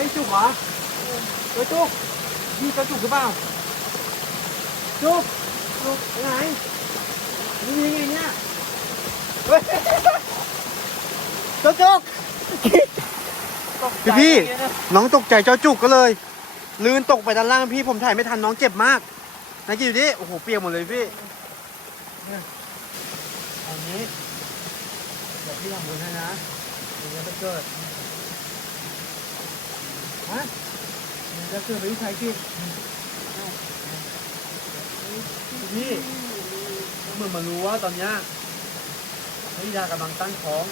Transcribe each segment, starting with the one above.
ฮ้ยจุกเหรอเฮ้ยจุกพี่เขาจุกหรือเปล่าจุกจุกไปไหนนี่ยังไงเนี่ยเฮ้ยเจ้าจุกตกใจพี่เลยนะน้องตกใจเจ้าจุกก็เลย ลื่นตกไปด้านล่างพี่ผมถ่ายไม่ทันน้องเจ็บมากนายกินดูดิโอ้โหเปียกหมดเลยพี่เอางี้เดี๋ยวพี่ทำบุญให้นะมึงจะไปเกิด ฮะมึงจะเกิดไปที่ใครกินพี่มึงมารู้ว่าตอนเนี้ยพี่ดากำลังตั้งท้อง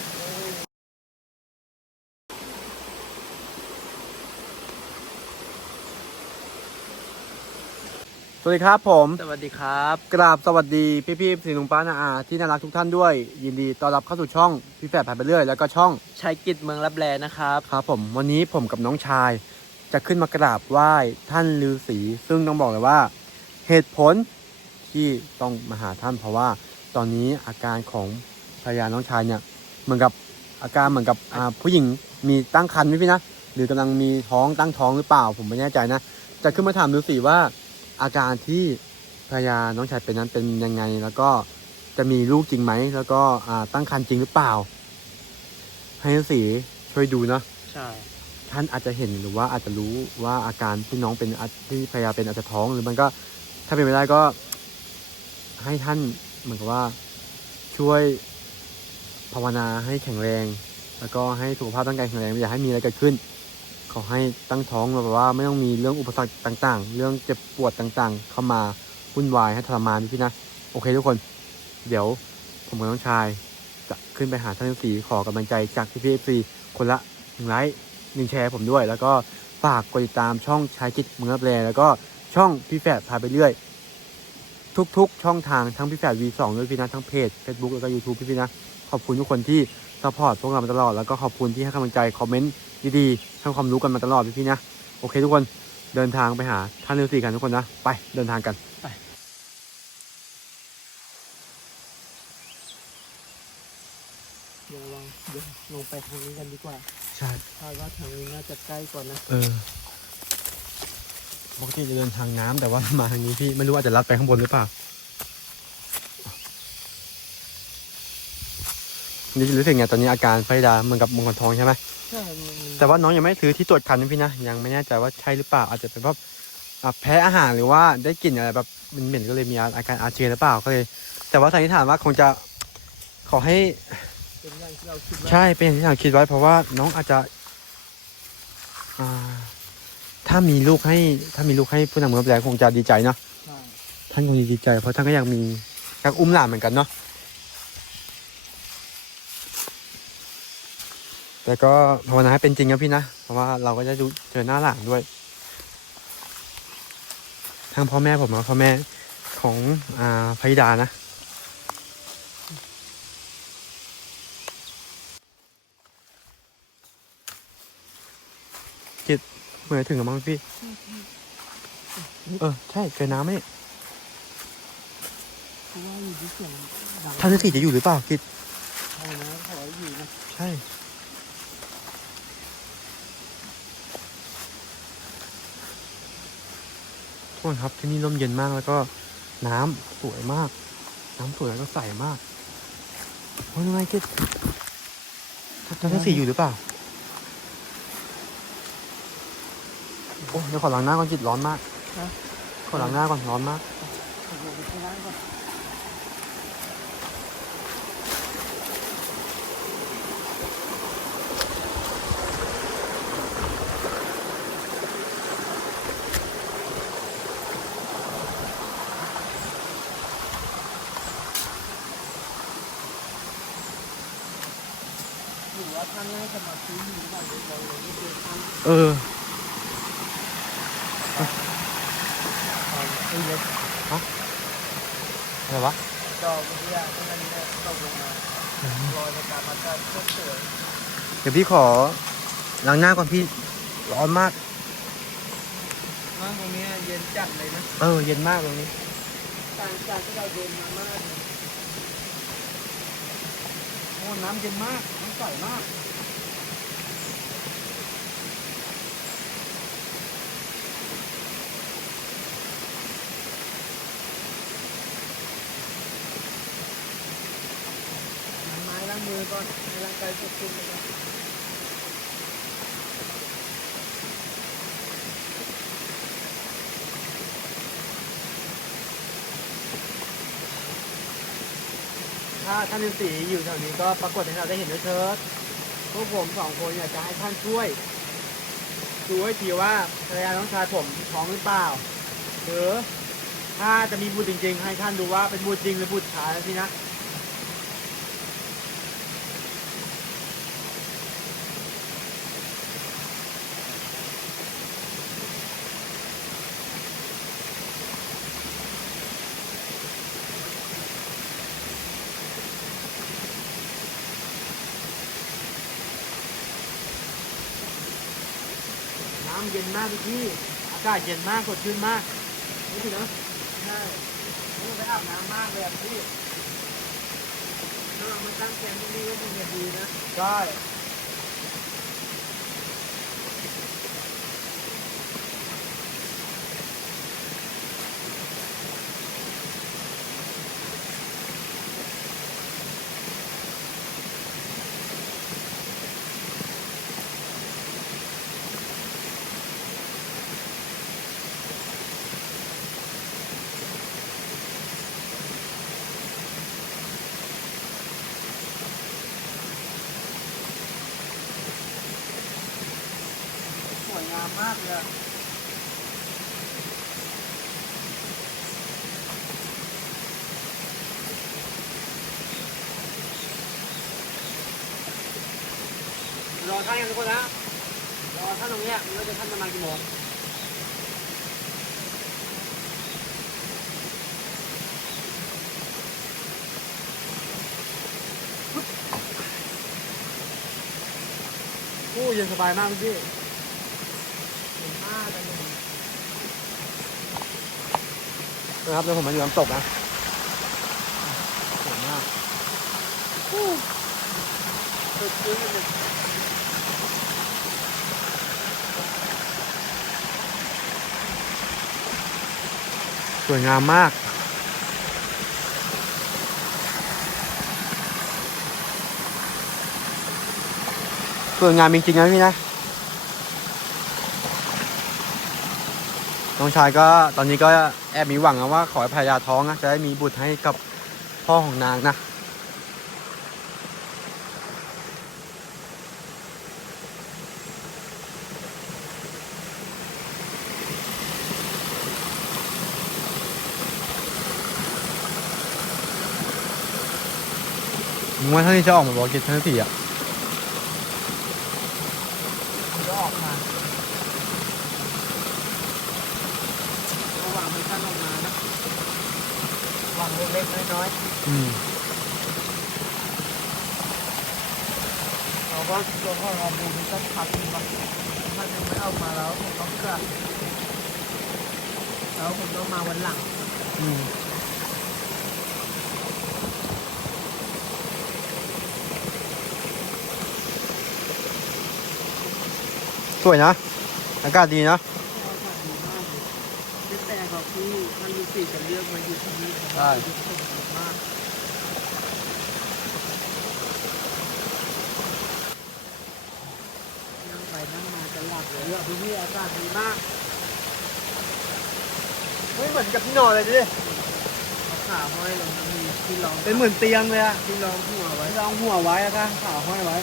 วัสดีครับผม สวัสดีครับกราบสวัสดีพี่พี่ๆสิลุงป้านาอาที่น่ารักทุกท่านด้วย ยินดีต้อนรับเข้าสู่ช่องพี่แฝดผ่านไปเรื่อยแล้วก็ช่องชายกิจเมืองรับแลนะครับครับ ผมวันนี้ผมกับน้องชาย จะขึ้นมากราบไหว้ท่านฤาษีซึ่งต้องบอกเลยว่า เหตุผลที่ต้องมาหาท่านเพราะว่า ตอนนี้อาการของภรรยาน้องชายเนี่ยเหมือนกับอาการเหมือนกับอ่าผู้หญิงมีตั้งครรภ์ไหมพี่นะหรือกำลังมีท้องตั้งท้องหรือเปล่า ผมไม่แน่ใจนะจะขึ้นมาถามฤาษีว่า อาการที่ภรรยาน้องชายเป็นนั้นเป็นยังไง แล้วก็จะมีลูกจริงไหม แล้วก็อ่าตั้งครรภ์จริงหรือเปล่า ให้ฤาษีช่วยดูเนาะใช่ท่านอาจจะเห็นหรือว่าอาจจะรู้ว่าอาการที่น้องเป็นอาที่ภรรยาเป็นอาจจะท้องหรือมันก็ ถ้าเป็นไปได้ก็ ให้ท่านเหมือนกับว่าช่วยภาวนาให้แข็งแรง แล้วก็ให้สุขภาพร่างกายแข็งแรงอย่าให้มีอะไรเกิดขึ้น ขอให้ตั้งท้องแบบว่าไม่ต้องมีเรื่องอุปสรรคต่างๆ เรื่องเจ็บปวดต่างๆ เข้ามาวุ่นวายให้ทรมานพี่นะโอเคทุกคน เดี๋ยวผมกับน้องชาย จะขึ้นไปหาท่านฤาษีขอกำลังใจจากพี่พีเอฟซีคนละหนึ่งไลค์หนึ่งแชร์ผมด้วย แล้วก็ฝากกดติดตามช่องชายกิจเมืองรับแลแล้วก็ช่องพี่แฝดพาไปเรื่อย ทุกๆ ช่องทางทั้งพี่แฝด V2 ด้วยพี่นะทั้งเพจ Facebook แล้วก็ YouTube พี่พี่นะขอบคุณทุกคนที่สปอร์ตพวกเรามาตลอดแล้วก็ขอบคุณที่ให้กำลังใจคอมเมนต์ ดีๆให้ความรู้กันมาตลอดพี่พี่นะโอเค ทุกคนเดินทางไปหาท่านฤาษีกันทุกคนนะ ไปเดินทางกันเดี๋ยวลองเดี๋ยวลงไปทางนี้กันดีกว่า ใช่คาดว่าทางนี้น่าจะใกล้กว่านะ เออปกติจะเดินทางน้ำแต่ว่ามาทางนี้พี่ไม่รู้ว่าจะลัดไปข้างบนหรือเปล่านี่รู้สึกไงตอนนี้อาการไฟดาเหมือนกับมังกรทองใช่ไหม ใช่มันแต่ว่าน้องยังไม่ซื้อที่ตรวจคันนะพี่นะยังไม่แน่ใจว่าใช่หรือเปล่าอาจจะเป็นเพราะอะแพ้อาหารหรือว่าได้กลิ่นอะไรแบบมันเหม็นก็เลยมีอาการอาเจียนหรือเปล่าก็เลย แต่ว่าสันนิษฐานว่าคงจะขอให้เป็นอย่างที่เราคิดว่าใช่เป็นอย่างที่เราคิดไว้ เพราะว่าน้องอาจจะอ่าถ้ามีลูกให้ ถ้ามีลูกให้ผู้นำเมืองแปลคงจะดีใจเนาะใช่ท่านคงจะดีใจ เพราะท่านก็อยากมีอยากอุ้มหลานเหมือนกันเนาะ แต่ก็ภาวนาให้เป็นจริงนะพี่นะ เพราะว่าเราก็จะดูเจอหน้าหลานด้วย ทั้งพ่อแม่ผมและพ่อแม่ของอ่าพยิดานะเหมือนถึงกับมั้งพี่ เออ ใช่เจอน้ำไหมเนี่ยเพราะว่าอยู่ที่เสียงดังท่านฤาษีจะอยู่หรือเปล่าคิด ใช่นะขอให้อยู่นะใช่ ทุกคนครับที่นี่ร่มเย็นมากแล้วก็น้ำสวยมาก น้ำสวยแล้วก็ใสมากโอ้ยยังไงคิดท่านฤาษีอยู่หรือเปล่าโอ้ยเดี๋ยวขอล้างหน้าก่อนจิตร้อนมากนะขอล้างหน้าก่อนร้อนมาก ผมลงไปข้างล่างก่อน หรือว่าท่านให้สมาธิอยู่หรือเปล่าเดี๋ยวเราเลยไม่เจอท่าน เออตอนไอ้เล็กอะไรวะดอกเบี้ยที่มันเนี่ยตกลงมาลอยในการมันก็โคตรสวยเดี๋ยวพี่ขอล้างหน้าก่อนพี่ร้อนมากมากตรงนี้เย็นจัดเลยนะเออเย็นมากตรงนี้ต่างจากที่เราเดินมามากเลยโอ้น้ำเย็นมากน้ำใสมาก มือก่อนให้ร่างกายสดชื่นก่อนถ้าท่านฤาษีอยู่แถวนี้ก็ปรากฏให้เราได้เห็นด้วยเถิดพวกผมสองคนอยากจะให้ท่านช่วยดูให้ทีว่าภรรยาน้องชายผมท้องหรือเปล่า หรือถ้าจะมีบุตรจริง ๆ ให้ท่านดูว่าเป็นบุตรจริงหรือบุตรชายสินะำเย็นมากพี่อากาศเย็นมากสดชื่นมากนี่สินะใช่ไปอาบน้ำมากเลยอะพี่ถ้าเรามาตั้งแคมป์ที่นี่ก็คงจะดีนะใช่ มากเลยรอท่านกันทุกคนนะรอท่านตรงเนี้ยไม่รู้จะท่านประมาณกี่โมงโอ้เย็นสบายมากพี่เย็นมากเลย นะครับเดี๋ยวผมมาอยู่น้ำตกนะสวยมากโอ้สดชื่นเลยสวยงามมากสวยงามจริงๆนะพี่นะ น้องชายก็ตอนนี้ก็แอบมีหวังนะว่าขอให้ภรรยาท้องนะจะได้มีบุตรให้กับพ่อของนางนะมึงว่าท่านี้จะออกมาบอกกิจท่านสี่อะ มันก็ออกมาระหว่างให้ท่านออกมานะ วางเล็กๆน้อยอืมๆเราก็ตัวพ่อเราดูมันต้องพักดีกว่าถ้ายังไม่เอามาแล้วผมต้องเกิดแล้วผมต้องมาวันหลังอืมสวยนะอากาศดีนะ ไม่แปลกหรอกที่ท่านฤาษี จะเลือกมาอยู่ที่นี่เพราะใช่ว่าอยู่สมบูรณ์มากนั่งไปนั่งมาจะหลับเลยเลือกพื้นที่อากาศดีมากไม่เหมือนกับที่นอนเลยดิเอาขาห้อยลงนะมีที่รองเป็นเหมือนเตียงเลยอะที่รองหัวไว้รองหัวไว้อะค่ะขาห้อยไว้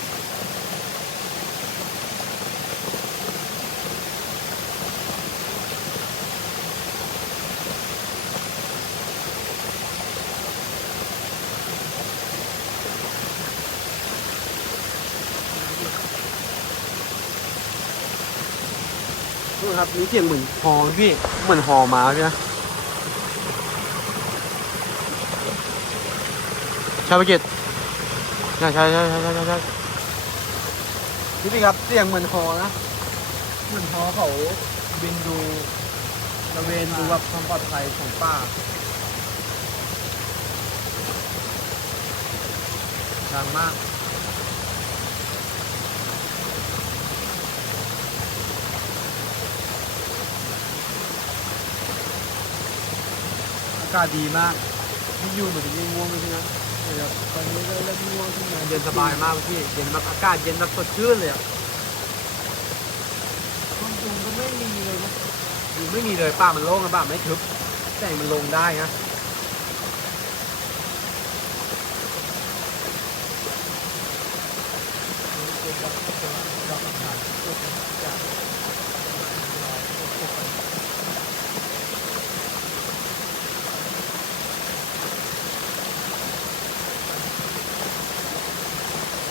ครับนี่เสียงเหมือนฮอพี่เหมือนฮอมาพี่นะชาวประกิจใช่ใช่ใช่ใช่ใช่ใช่พี่พี่ครับเสียงเหมือนฮอนะเหมือนพอเขาบินดูระเวนดูแบบความปลอดภัยของป่าดังมากากาศดีมากที่อยู่เหมือนจะยิ่งง่วงเลยพี่นะใตอนนี้ก็เริ่มง่วงขึ้นมาเย็นสบายมากพี่เย็นแบบอากาศเย็นแบบสดชื่นเลยอะคนดูก็ไม่มีเลยนะอยู่ไม่มีเลยป่ามันโล่งนะป่าไม่ทึบแสงมันลงได้นะ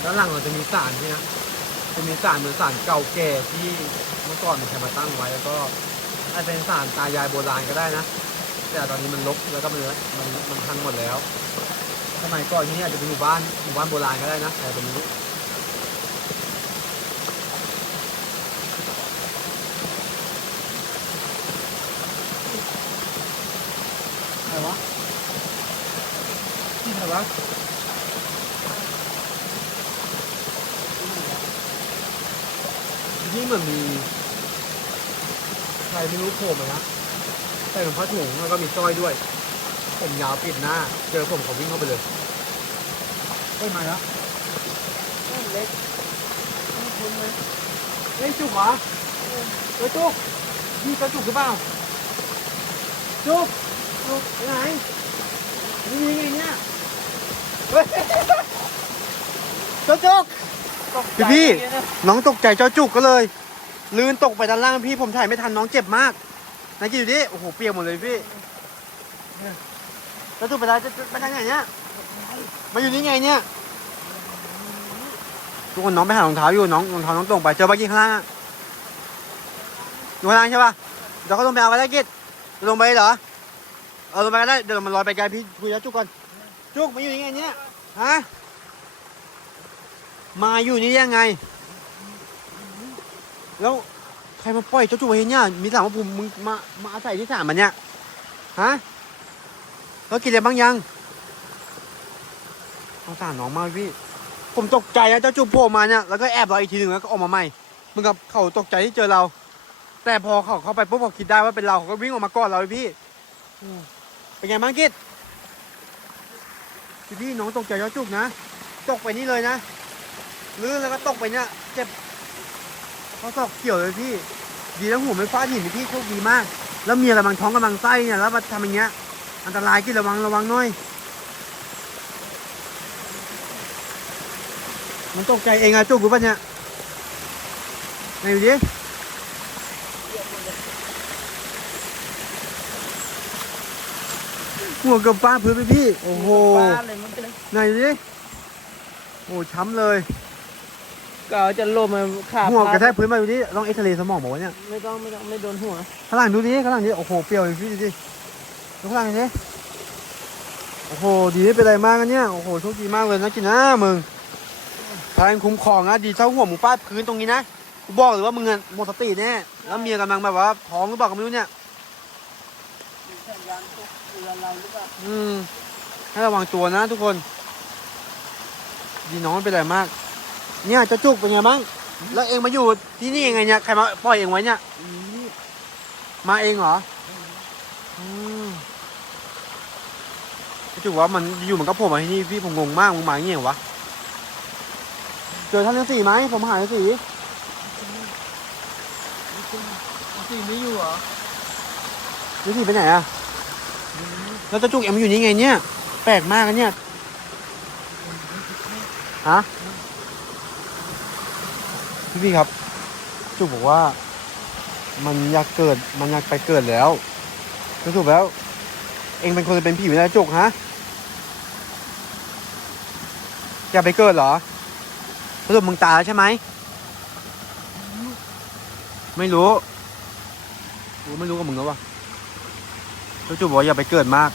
ด้านหลังเราจะมีศาลที่นะจะมีศาลเหมือนศาลเก่าแก่ที่เมื่อก่อนมีใครมาตั้งไว้แล้วก็อาจจะเป็นศาลตายายโบราณก็ได้นะ แต่ตอนนี้มันลกแล้วก็มันมันมันพังหมดแล้วสมัยก่อนที่นี่อาจจะเป็นหมู่บ้านหมู่บ้านโบราณก็ได้นะแต่ตอนนี้อะไรวะที่ไหนวะ ที่นี่เหมือนมีใครไม่รู้โผล่มานะใส่เป็นผ้าถุงแล้วก็มีสร้อยด้วย ผมยาวปิดหน้า เจอผมเขาวิ่งเข้าไปเลยเฮ้ยมาแล้วเล็กคุณไหมเฮ้ยจุกหรอเฮ้ยจุกพี่เขาจุกหรือเปล่าจุกจุกไปไหนนี่ยังไงเนี่ยเฮ้ยจ้าจุก พี่พี่น้องตกใจเจ้าจุกก็เลย ลื่นตกไปด้านล่างพี่ผมถ่ายไม่ทันน้องเจ็บมากนายกินอยู่ดิโอ้โหเปียกหมดเลยพี่เจ้าจุกไปได้จะไปทางไหนเนี่ยมาอยู่นี่ไงเนี่ยทุกคนน้องไปหารองเท้าอยู่น้องรองเท้าน้องตรงไปเจอบ้ากี้ข้างล่างอยู่ข้างล่างใช่ป่ะเดี๋ยวเขาลงไปเอาไปได้กิจลงไปเหรอเอาลงไปก็ได้เดี๋ยวมันลอยไปไกลพี่คุยกับจุกก่อนจุกมาอยู่นี่ไงเนี่ยฮะ มาอยู่นี่ยังไง แล้วใครมาปล่อยเจ้าจุกไว้เนี่ยมีสามว่าผมมึงมามาอาศัยที่สามมันเนี่ยฮะแล้วกินอะไรบ้างยังสงสารน้องมากพี่ ผมตกใจนะเจ้าจุกโผล่มาเนี่ยแล้วก็แอบเราอีกทีหนึ่งแล้วก็ออกมาใหม่เหมึงกับเขาตกใจที่เจอเรา แต่พอเขาเข้าไปปุ๊บเขาคิดได้ว่าเป็นเราเขาก็วิ่งออกมาก่อนเราเลยพี่เป็นไงบ้างกิดพี่พี่น้องตกใจเจ้าจุกนะตกไปนี่เลยนะ ลื่นแล้วก็ตกไปเนี่ย เจ็บเขาตอกเกี่ยวเลยพี่ ดีแล้วหัวไม่ฟาดหินพี่โชคดีมาก แล้วเมียกำลังท้องกำลังไส้เนี่ยแล้วมาทำอย่างเงี้ย อันตรายกินระวังระวังหน่อย มันตกใจเองอะจุกรู้ปะเนี่ยไหนดูดิหัวกับป้าพื้นไปพี่ โอ้โหบ้านเลยมันเป็นไหนดูดิโอ้ช้ำเลย ก็จะลมมาขาหัวกระแทกพื้นมาดูดิลองเอ็กซเรย์สมองบอกว่าเนี่ยไม่ต้องไม่ต้องไม่โดนหัวข้างหลังดูดิข้างหลังดิโอ้โหเปรี้ยวเลยพี่ดูดิดูข้างหลังดิโอ้โหดีไม่เป็นไรมากนะเนี่ยโอ้โหโชคดีมากเลยนะกินนะมึงทางคุ้มครองนะดีเท่าหัวหมูฟาดพื้นตรงนี้นะกูบอกเลยว่ามึงอะหมดสติแน่แล้วเมียกำลังแบบว่าท้องหรือเปล่าก็ไม่รู้เนี่ยมีสัญญาณตกเรือเราหรือเปล่าอืมให้ระวังตัวนะทุกคน ดีน้องไม่เป็นไรมาก เนี่ยเจะจุกเป็นไงบ้าง แล้วเองมาอยู่ที่นี่ยังไงเนี่ย ใครมาปล่อยเองไว้เนี่ยอืมมาเองเหรออืมจุกว่ามันอยู่มันก็โผล่มาที่นี่พี่ผมงงมากมึงมาอย่างเงี้ยวะ เจอท่านฤาษีไหมผมหาฤาษีสี่ไม่อยู่เหรอฤาษีไปไหนอะแล้วเจ้าจุกเอ็มนอยู่นี่ไงเนี่ย แปลกมากอะเนี่ย ฮะ พี่พี่ครับ จุกบอกว่า มันอยากเกิด มันอยากไปเกิดแล้วแล้วถูกแล้ว เองเป็นคนเป็นผีไม่ได้จุกฮะอยากไปเกิดเหรอสรุปมึงตายแล้วใช่ไหมไม่รู้กูไม่รู้กับมึงแล้ววะแล้วจุกบอกว่าอย่าไปเกิดมาก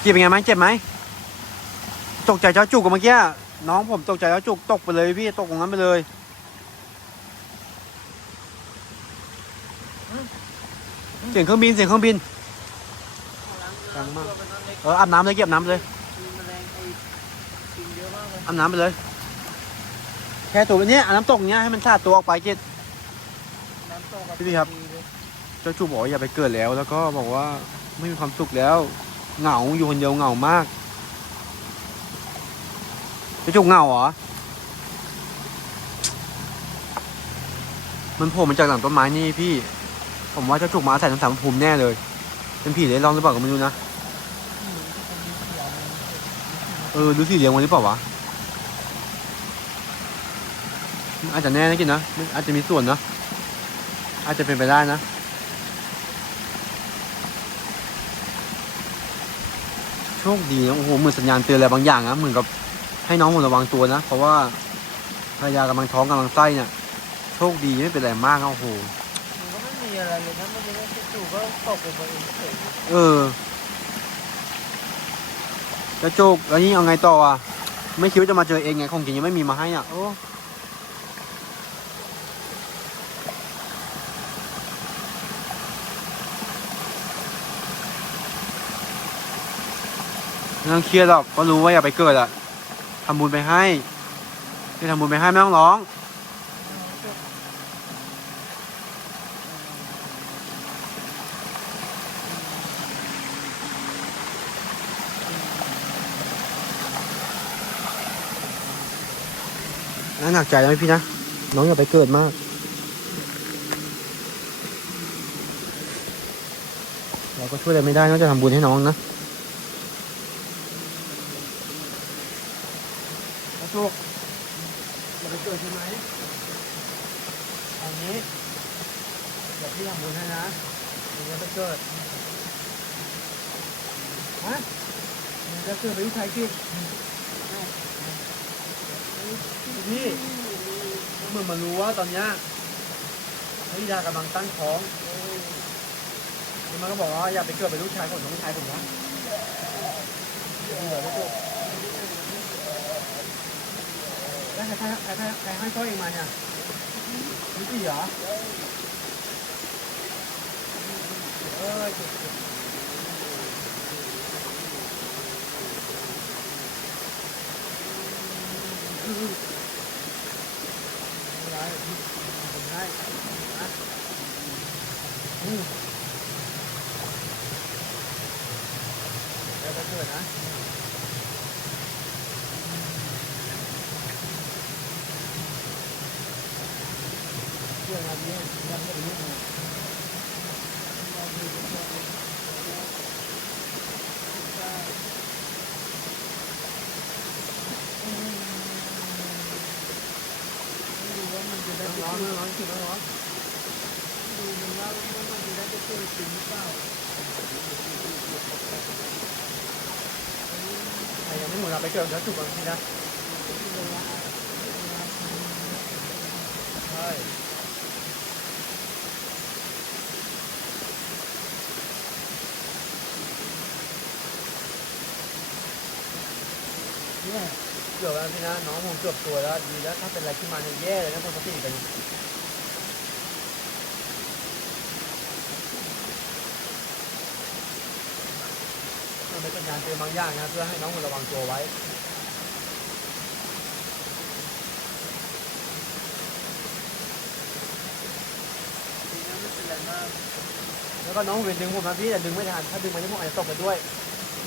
เจ็บเป็นไงไหมเจ็บไหม ตกใจเจ้าจุกกับเมื่อกี้น้องผมตกใจเจ้าจุกตกไปเลยพี่ตกตรงนั้นไปเลยเสียงเครื่องบินเสียงเครื่องบินดังมากเอออาบน้ำเลยเก็บน้ำเลยมีแมลงไอ้กินเยอะมากเลยอาบน้ำไปเลย แค่ตัวเนี้ยอาบน้ำตกเนี้ยให้มันสาดตัวออกไปเจ็ดน้ำตกอะพี่ครับดีเลยเจ้าจูบอกว่าอย่าไปเกิดแล้ว แล้วก็บอกว่าไม่มีความสุขแล้ว เหงาอยู่คนเดียวเหงามาก จ้าจูเงาเหรอ มันโผล่มาจากหลังต้นไม้นี่พี่ ผมว่าเจ้าจุกมาใส่ทั้งสามภูมิแน่เลย เป็นผีเลยลองหรือเปล่าก็ไม่รู้นะ เออดูสิเหลี้ยงว้หรือเปล่าวะ อาจจะแน่นะกินนะ อาจจะมีส่วนนะ อาจจะเป็นไปได้นะโชคดีนะโอ้โหเหมือนสัญญาณเตือนอะไรบางอย่างนะเหมือนกับ ให้น้องผมระวังตัวนะ เพราะว่าภรรยากำลังท้องกำลังไส้เนี่ยโชคดีไม่เป็นไรมากนะโอ้โหมันก็ไม่มีอะไรเลยนะมันก็จู่ๆก็ตกลงไปเองเฉยเออแล้วโจกแล้วนี่เอาไงต่ออะไม่คิดว่าจะมาเจอเองไงของจริงยังไม่มีมาให้อะโอ้ไม่ต้องเครียดหรอกก็รู้ว่าอย่าไปเกิดอะ ทำบุญไปให้ที่ทำบุญไปให้ไม่ต้องร้องน่าหนักใจนะพี่นะ น้องอย่าไปเกิดมากเราก็ช่วยอะไรไม่ได้นอกจากทำบุญให้น้องนะ กระจุกอย่าไปเกิดใช่ไหมเอางี้เดี๋ยวพี่ทำบุญให้นะเดี๋ยวจะไปเกิดฮะเดี๋ยวจะเกิดไปวิชัยกิจพี่เมื่อมารู้ว่าตอนเนี้ยพระธิดากำลังตั้งท้องมันก็บอกว่าอย่าไปเกิดเป็นลูกชายของน้องชายผมนะแล้วใคร ใครใครใครใครให้ก้อยเองมาเนี่ยนี่พี่เหรอเออเจ็บเจ็บไม่เป็นไรพี่ทำให้นะอืมแล้วก็เกิดนะ เรื่องอะไรเนี่ยยังไม่รู้เลยร้อน ร้อนร้อนขึ้นร้อนดูมันแล้วมันจะได้จะเกิดจริงเปล่าใครยังไม่หมดเราไปเกิดแล้วถูกบางทีนะใช่ เนี่ยเกือบแล้ว พี่นะน้องผมเกือบตัวแล้วดีแล้วถ้าเป็นอะไรขึ้นมาเนี่ยแย่เลยนะคนสติเป็นมันเป็นสัญญาณเตือนบางอย่างนะเพื่อให้น้องมันระวังตัวไว้แล้วก็น้องเวนดึงผมนะพี่แต่ดึงไม่ทันถ้าดึงไปนี่ผมอาจจะตกไปด้วย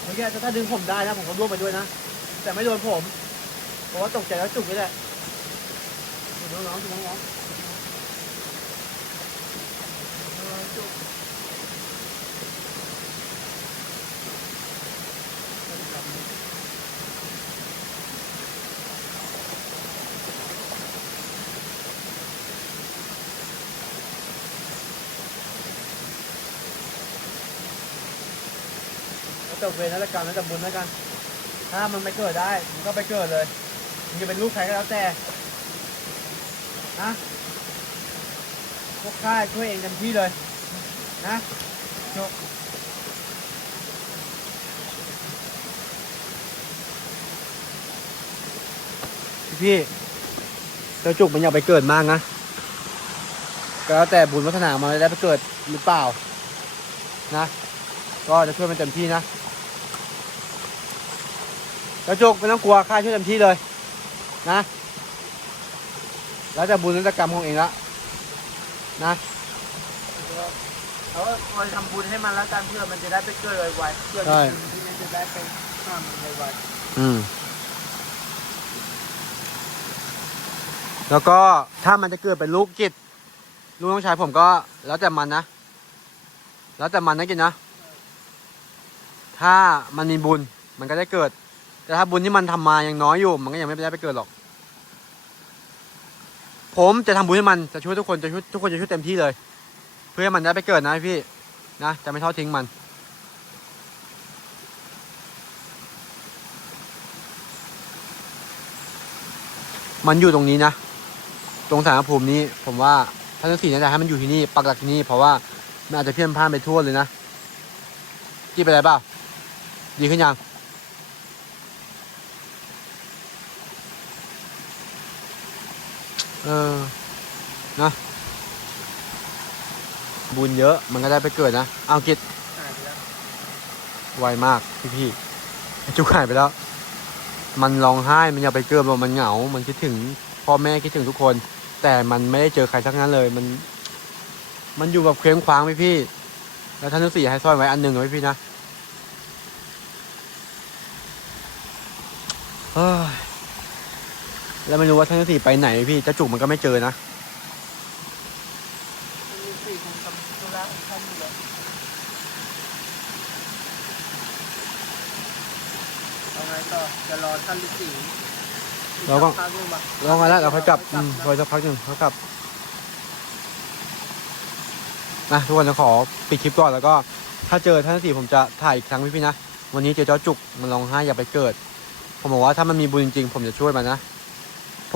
เมื่อกี้ถ้าดึงผมได้นะผมก็ร่วงไปด้วยนะ แต่ไม่โดนผม ราะว่าตกใจแล้วจุกนี่แหละดูน้องๆดูน้องๆแล้วจบเวรแล้วละกันแล้วจะบุญแล้วกัน ถ้ามันไม่เกิดได้ มันก็ไปเกิดเลย มันจะเป็นลูกใครก็แล้วแต่นะพวกข้าช่วยเองเต็มที่เลยนะจบพี่เจ้าจุกมันอยากไปเกิดมากนะก็แล้วแต่บุญวัฒนามันได้ไปเกิดหรือเปล่า นะ ก็จะช่วยมันเต็มที่นะกระจกไม่ต้องกลัวข้าช่วยเต็มที่เลย นะ แล้วจะบุญนักกรรมของเองละนะเขาคอยทำบุญให้มันแล้วกันเพื่อมันจะได้ไปเกิดไวๆเพื่อใช่ที่มันจะได้ไปทำไวอืมแล้วก็ถ้ามันจะเกิดเป็นลูกกิจลูกน้องชายผมก็ แล้วแต่มันนะ แล้วแต่มันนะกินนะ ถ้ามันมีบุญมันก็ได้เกิด แต่ถ้าบุญที่มันทำมายังน้อยอยู่ มันก็ยังไม่ได้ไปเกิดหรอก ผมจะทำบุญให้มันจะช่วยทุกคนจะช่วยทุกคนจะช่วยเต็มที่เลย เพื่อให้มันได้ไปเกิดนะพี่นะจะไม่ทอดทิ้งมัน มันอยู่ตรงนี้นะ ตรงสารภูมินี้ ผมว่าท่านทั้งสี่น่าจะให้มันอยู่ที่นี่ปักหลักที่นี่เพราะว่ามันอาจจะเพี้ยนพลาดไปทั่วเลยนะกี่เป็นไรเปล่าดีขึ้นยัง เออ นะ บุญเยอะมันก็ได้ไปเกิดนะ เอากิจหายไปแล้วไวมากพี่พี่ๆจุกหายไปแล้ว มันร้องไห้มันอยากไปเกิดบอกมันเหงา มันคิดถึงพ่อแม่คิดถึงทุกคน แต่มันไม่ได้เจอใครทั้งนั้นเลย มัน มันอยู่แบบเคว้งคว้างพี่พี่แล้วท่านทุสีให้ซ่อนไว้อันหนึ่งไว้พี่นะเฮ้ย แล้วไม่รู้ว่าท่านทั้งสี่ไปไหนพี่เจ้าจุกมันก็ไม่เจอนะมันมีสี่คนทำธุระของท่านอยู่แล้วเอาไงต่อจะรอท่านฤาษีเราก็อีสัพัหนึ่งปะลองมาแล้วเราค่อยกลับอืมนะรอสักพักหนึ่งเขากลับนะทุกคนจะขอปิดคลิปก่อนแล้วก็ ถ้าเจอท่านสี่ผมจะถ่ายอีกครั้งพี่พี่ๆนะวันนี้เจอเจ้าจุกมันร้องไห้อย่าไปเกิด ผมบอกว่าถ้ามันมีบุญจริงๆผมจะช่วยมันนะพ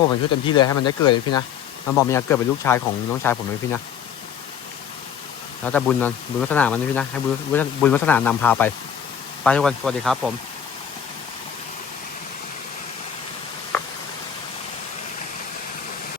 วกผมช่วยเต็มที่เลยให้มันได้เกิดเลยพี่นะมันบอกมันอยากเกิดเป็นลูกชายของน้องชายผมเลยพี่นะแล้วแต่บุญมันบุญวัฒนามันนะพี่นะให้บุญบุญบุญวัฒนานำพาไป ไปทุกคนสวัสดีครับผม